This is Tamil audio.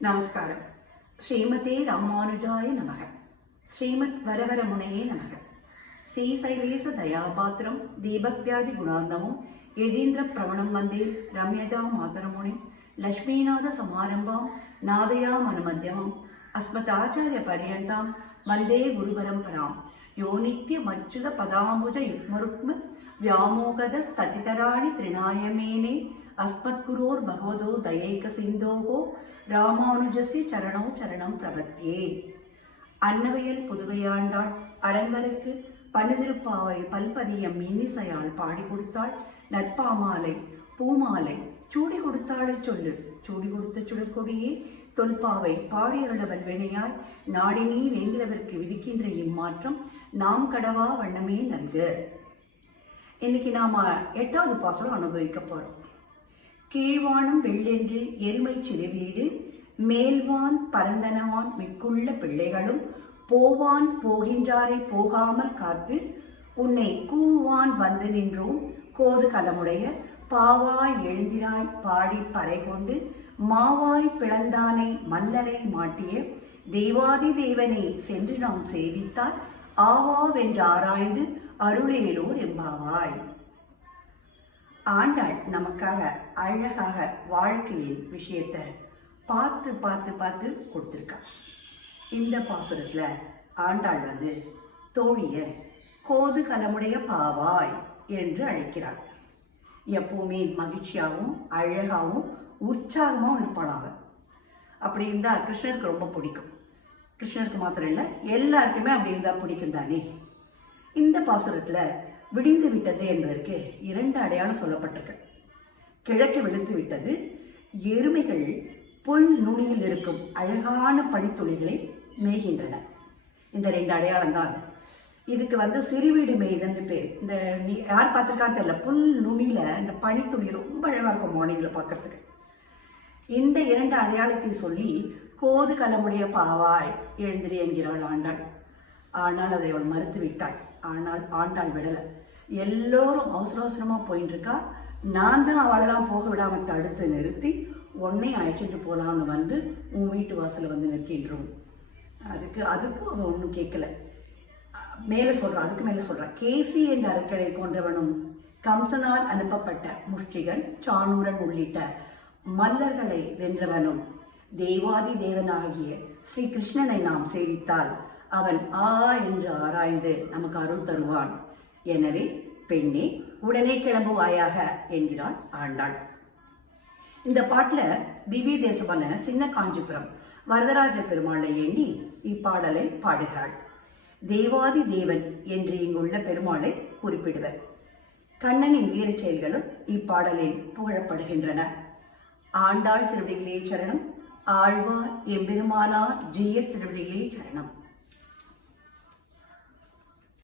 நமஸ்காரம். ஸ்ரீமதே ராமானுஜாய நமக. ஸ்ரீமத் வரவரமுனையே நமக. ஸ்ரீசைலேச தயாபாத்திரம் தீபக்தியாதி குணார்ணவம் யதீந்திர பிரவணம் வந்தே ரம்யஜா மாதரமுனி லக்ஷ்மீநாத சமாரம்பாம் நாதயா மனுமத்தியமம் அஸ்மதாச்சாரிய பர்யந்தாம் வந்தே குருபரம்பராம் யோ நித்ய மச்சுத பதாம்புஜ யுக்மருக்ம வியாமோகத ஸ்ததிதராணி திரிநாயமேனே அஸ்மத் குரோர் பகவதோ தயைக சிந்தோகோ ராமானுஜசி சரணோ சரணம் பிரபத்தியே. அன்னவையல் புதுவையாண்டாள் அரங்கருக்கு பன்னிதிருப்பாவை பல்பதியம் இன்னிசையால் பாடி கொடுத்தாள். நற்பாமாலை பூமாலை சூடி கொடுத்தாளை சொல்லு, சூடி கொடுத்த சுடற்கொடியே தொல்பாவை பாடியருளவல் வினையாய் நாடினீ வேங்கிறவர்க்கு விதிக்கின்ற இம்மாற்றம் நாம் கடவா வண்ணமே நல்கு. இன்னைக்கு நாம 8வது பாசனம் அனுபவிக்க போறோம். கீழ்வானம் வெள்ளென்று எருமை சிறுவீடு மேல்வான் பரந்தனவான் மிக்குள்ள பிள்ளைகளும் போவான் போகின்றாரை போகாமல் காத்து உன்னை கூவான் வந்து நின்றோம் கோது கலமுடைய பாவாய் எழுந்திராய் பாடி பறை கொண்டு மாவாய் பிளந்தானை மல்லரை மாட்டிய தேவாதி தேவனை சென்று நாம் சேவித்தால் ஆவாவென்று ஆராய்ந்து அருளேலோர் எம்பாவாய். ஆண்டாள் நமக்காக அழகாக வாழ்க்கையின் விஷயத்தை பார்த்து பார்த்து பார்த்து கொடுத்துருக்கா. இந்த பாசுரத்துல ஆண்டாள் தோழிய கோது கலமுடைய பாவாய் என்று அழைக்கிறாள். எப்பவுமே மகிழ்ச்சியாகவும் அழகாகவும் உற்சாகமாகவும் இருப்பாள் அவள். அப்படி இருந்தா கிருஷ்ணருக்கு ரொம்ப பிடிக்கும். கிருஷ்ணருக்கு மாத்திரம் இல்லை, எல்லாருக்குமே அப்படி இருந்தா பிடிக்கும் தானே. இந்த பாசுரத்துல விடிந்து விட்டது என்பதற்கு 2 அடையாளம் சொல்லப்பட்டிருக்கு. கிழக்கு வெளுத்து விட்டது, எருமைகள் புல் நுனியில் இருக்கும் அழகான பனித்துளிகளை மேய்கின்றன. இந்த 2 அடையாளம் தான் அது. இதுக்கு சிறுவீடு மேய்தன்னு பேர். இந்த யார் பார்த்துருக்கான்னு தெரியல, புல் நுனியில இந்த பனித்துளி ரொம்ப அழகா இருக்கும் மார்னிங்ல பார்க்கறதுக்கு. இந்த 2 அடையாளத்தை சொல்லி கோது கலமுடைய பாவாய் எழுந்திரி என்கிறவள் ஆண்டாள். ஆனால் அதை அவள் மறுத்து விட்டாள். ஆனால் ஆண்டாள் விடலை. எல்லோரும் அவசர அவசரமாக போயின்னு இருக்கா. நான் தான் அவளெல்லாம் போக விடாமல் தடுத்து நிறுத்தி உன்னை அழைச்சிட்டு போகலான்னு உன் வீட்டு வாசலில் நிற்கின்றோம். அதுக்கும் அவள் ஒன்றும் கேட்கல. மேலே சொல்கிறான், அதுக்கு மேலே சொல்கிறான். கேசி என்ற அரக்கடை கொன்றவனும் கம்சனால் அனுப்பப்பட்ட முஷ்டிகன் சாணூரன் உள்ளிட்ட மல்லர்களை வென்றவனும் தேவாதி தேவனாகிய ஸ்ரீ கிருஷ்ணனை நாம் சேவித்தால் அவன் என்று ஆராய்ந்து நமக்கு அருள் தருவான். எனவே பெண்ணே உடனே கிளம்புவாயாக என்கிறாள் ஆண்டாள். இந்த பாட்டுல திவ்ய தேசமான சின்ன காஞ்சிபுரம் வரதராஜ பெருமாளை எண்ணி இப்பாடலை பாடுகிறாள். தேவாதி தேவன் என்று இங்குள்ள பெருமாளை குறிப்பிடுவர். கண்ணனின் வீர செயல்களும் இப்பாடலில் புகழப்படுகின்றன. ஆண்டாள் திருவடிகளே சரணம். ஆழ்வார் எம்பெருமானார் ஜீய திருவடிகளே சரணம்.